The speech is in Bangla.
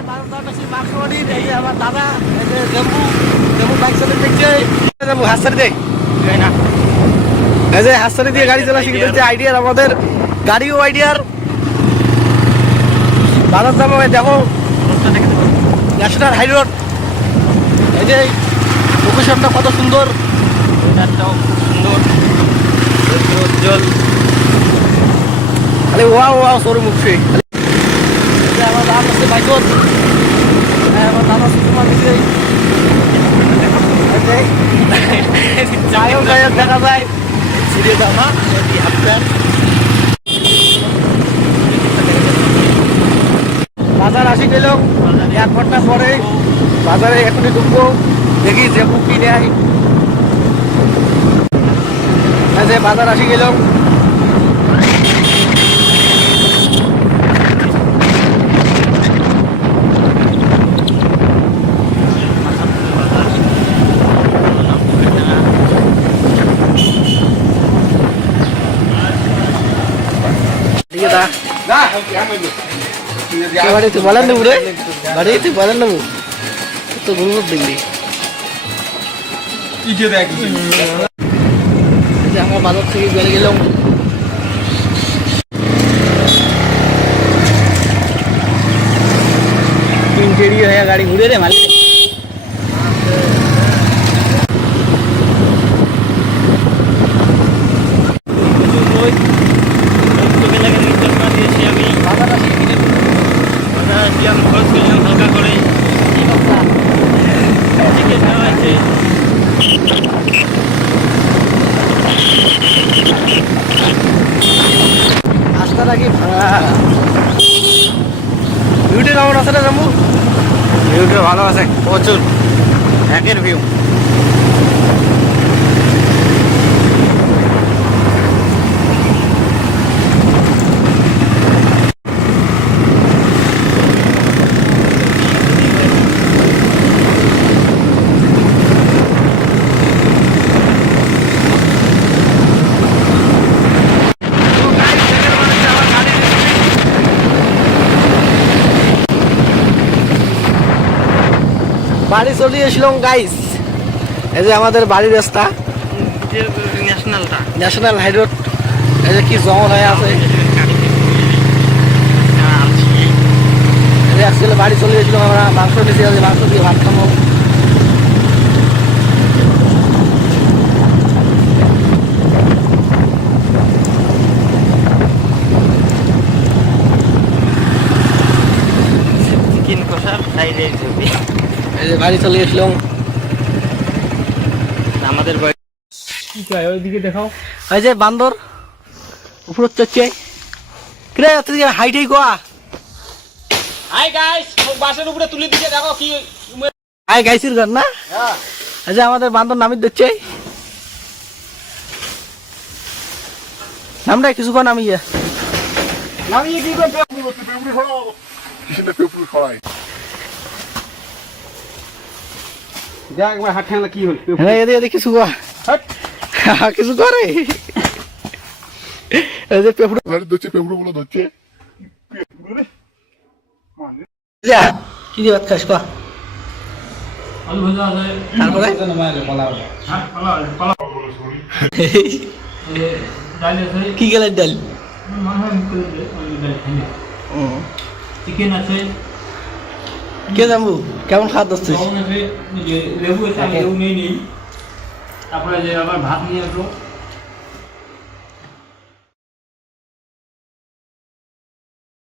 আমার দাদা বাইক চালাতে দেখছে হাসারি দেয় না, এই যে হাসারি দিয়ে গাড়ি চালা শিখে দিচ্ছে। আইডিয়ার আমাদের গাড়িও আইডিয়ার বাজার দাম দেখো ন্যাশনাল হাই রোড। এই যে লোকেশনটা কত সুন্দর, ওয়েদারটাও খুব সুন্দর, উজ্জ্বল, খালি ওয়াও ওয়াও সরু মুখে। আমার দাম আছে বাইকত, আমার দাম আছে তোমার নিজেই দেখা যায় সিরিয়ে দামা হাফ প্যান্ট। বাজার আসি গেল 1 ঘন্টা পরে, বাজারে এখনই ঢুকবো, দেখি যে কি নেয়। বাজার আসি গেল, বাড়িতে বলেন নেবু রে, বাড়িতে বলেন নেবু তো ঘুরবো দেখবি। আমরা বাজার থেকে বেড়ে গেলাম, হয়ে গাড়ি ঘুরে রে মালিক। রাস্তাটা কি ভাঙা, ভিউটা কেমন আছে না জাম্বু? ভিউটা ভালো আছে প্রচুর, একের ভিউ। বাড়ি চলে এসলাম গাইস, এই যে আমাদের বাড়ির রাস্তা, ন্যাশনাল হাই রোড। এই যে কি জঙ্গল হয়ে আছে, অ্যাকচুয়ালি বাড়ি চলে এসলাম আমরা, মাংস নিচে আছে, মাংস দিয়ে ভাত খাবো। চিকেন কষার সাইডে এই যে বাড়ি চলে এসলাম আমাদের বাড়ি। ওইদিকে দেখাও, এই যে বান্দর উপর চড়ছে, কিরে তুই হাইটাই গোয়া। হাই গাইস, বাসের উপরে তুলে দিকে দেখো কি হাই গাইসের ঘর না। হ্যাঁ, এই যে আমাদের বান্দর নামি দিচ্ছে, নামটা কিছু কর নামিয়ে নামিয়ে কি করবে, পেপুরি খাও, কিসের পেপুরি খাওয়াই। দেখ একবার হাত ঠেলা কি হল, হ্যাঁ এদিকে কিছু কিছু করে, এই যে পেপুরি ধরছে, পেপুরি গুলো ধরছে। কি দিয়ে ভাত খাস, কয়া আলু ভাজা আছে, তারপরে কি গেলের ডাল, চিকেন আছে। কে জানবো কেমন খাওয়া হচ্ছে, লেবু আছে, লেবু নিয়ে নিই, তারপরে যে আবার ভাত নিয়ে আসবো।